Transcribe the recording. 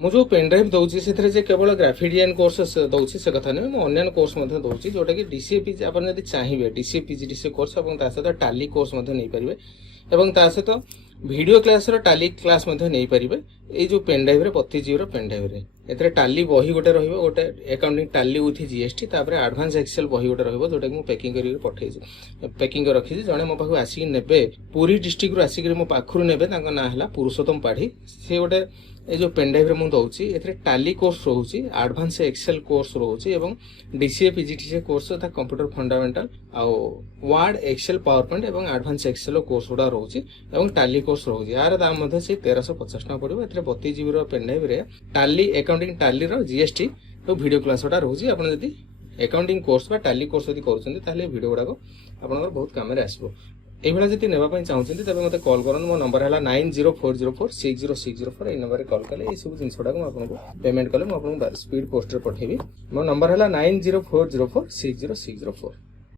मु जो पेनड्राइव दौची से केवल ग्राफिक डिजाइन कोर्स दौची से कथा नहीं ऑनलाइन कोर्स दौची जोटा कि डीसीए पीजी आप चाहिए डीसीए पीजीडीसीए कोर्स और सहित टाली कोर्स नहीं पारे और सहित वीडियो क्लास टाली क्लास नहीं पारे ये जो पेनड्राइव रे 25 जीबी पेनड्राइव रे एथरे टाली बही गोटे रहिबो गोटे अकाउंटिंग टाली विथ जीएसटी तापर एडवांस एक्सेल बही गोटे रहिबो जोटा कि मु पैकिंग करी पठेई पैकिंग कर रखी जणे मो पाखु आसी नेबे पूरी डिस्ट्रिक्ट रो आसी मो पाखरु नेबे तांका ना हला पुरुषोत्तम पाढ़ी से गोटे ये जो पेनड्राइव रे मु दउची एथरे टाली कोर्स रहउची एडवांस एक्सेल कोर्स रहउची एवं डीसीए पीजीटीसीए कोर्स तथा कंप्यूटर फंडामेंटल आ वर्ड एक्सेल पावर पॉइंट एवं एडवांस एक्सेल कोर्स गुडा रहउची एवं टाली कोर्स रहउची यार दाम मध्ये से 1350 टका पड़िबो एथरे 32 जीबी रो पेनड्राइव रे टाली अकाउंटिंग टाली रो जीएसटी तो वीडियो क्लास गुडा रहउची आपण जदी अकाउंटिंग कोर्स बा टाली कोर्स जदी करूछन्ती ताले वीडियो गुडा को आपनकर बहुत काम रे आसीबो ए भला जति नेबा पई चाहउछन्ती तबे मते कॉल करन मो नंबर हला 9040460604 ए नंबर रे कॉल कले ए सब जिंसडा को आपनको पेमेंट कले मो आपनको स्पीड पोस्ट रे पठेबी मो नंबर हला 9040460604